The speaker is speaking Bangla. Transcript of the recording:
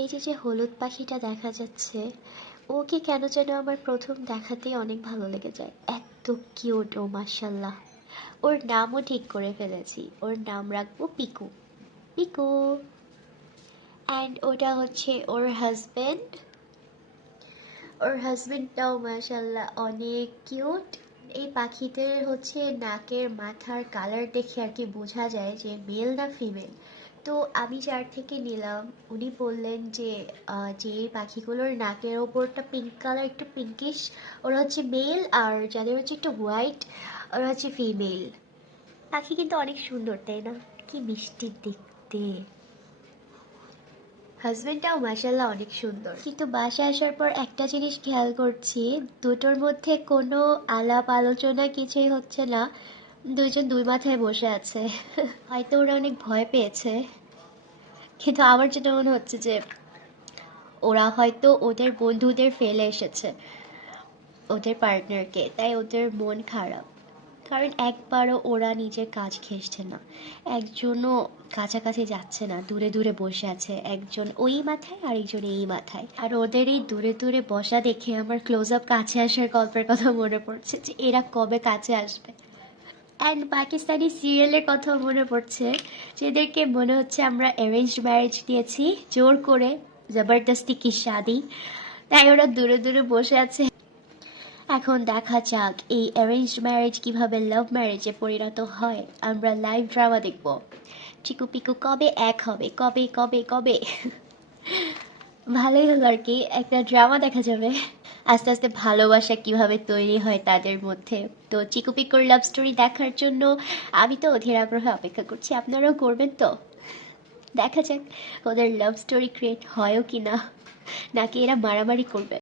এই যে হলুদ পাখিটা দেখা যাচ্ছে, ওকে কেন যেন আমার প্রথম দেখাতেই অনেক ভালো লেগে যায়। এত কিউট ও, মাশাল্লাহ। ওর নামও ঠিক করে ফেলেছি, ওর নাম রাখবো পিকু। পিকু। অ্যান্ড ওটা হচ্ছে ওর হাজবেন্ড। ওর হাজবেন্ডটাও মাশাল্লাহ অনেক কিউট। এই পাখিদের হচ্ছে নাকের মাথার কালার দেখে আর কি বোঝা যায় যে মেল না ফিমেল। তো আমি যার থেকে নিলাম উনি বললেন যে যে পাখিগুলোর নাকের ওপরটা পিঙ্ক কালার, একটু পিঙ্কিশ, ওরা হচ্ছে মেল, আর যাদের হচ্ছে একটু হোয়াইট ওরা হচ্ছে ফিমেল। পাখি কিন্তু অনেক সুন্দর, তাই না? কি মিষ্টি দেখতে। হাজবেন্ডটাও মাশাল্লাহ অনেক সুন্দর, কিন্তু বাসায় আসার পর একটা জিনিস খেয়াল করছি, দুটোর মধ্যে কোনো আলাপ আলোচনা কিছুই হচ্ছে না। দুইজন দুই মাথায় বসে আছে। হয়তো ওরা অনেক ভয় পেয়েছে, কিন্তু আমার যেটা মনে হচ্ছে যে ওরা হয়তো ওদের বন্ধুদের ফেলে এসেছে, ওদের পার্টনারকে, তাই ওদের মন খারাপ। কারণ একবারও ওরা নিজের কাজ ঘেঁষছে না, একজনও কাছাকাছি যাচ্ছে না, দূরে দূরে বসে আছে, একজন ওই মাথায় আর একজন এই মাথায়। আর ওদের এই দূরে দূরে বসা দেখে আমার ক্লোজ আপ কাছে আসার গল্পের কথা মনে পড়ছে, যে এরা কবে কাছে আসবে। অ্যান্ড পাকিস্তানি সিরিয়ালের কথা মনে পড়ছে, যেদেরকে মনে হচ্ছে আমরা অ্যারেঞ্জড ম্যারেজ দিয়েছি জোর করে, জবরদস্তি কি শাদি, তাই ওরা দূরে দূরে বসে আছে। এখন দেখা যাক এই অ্যারেঞ্জড ম্যারেজ কিভাবে লাভ ম্যারেজে পরিণত হয়। আমরা লাইভ ড্রামা দেখব, চিকু পিকু কবে এক হবে, কবে কবে কবে। ভালোই হলো আর কি, একটা ড্রামা দেখা যাবে। আস্তে আস্তে ভালোবাসা কিভাবে তৈরি হয় তাদের মধ্যে। তো চিকু পিকুর লাভ স্টোরি দেখার জন্য আমি তো অধীর আগ্রহে অপেক্ষা করছি, আপনারাও করবেন তো? দেখা যাক ওদের লাভ স্টোরি ক্রিয়েট হয়ও কি না, নাকি এরা মারামারি করবে।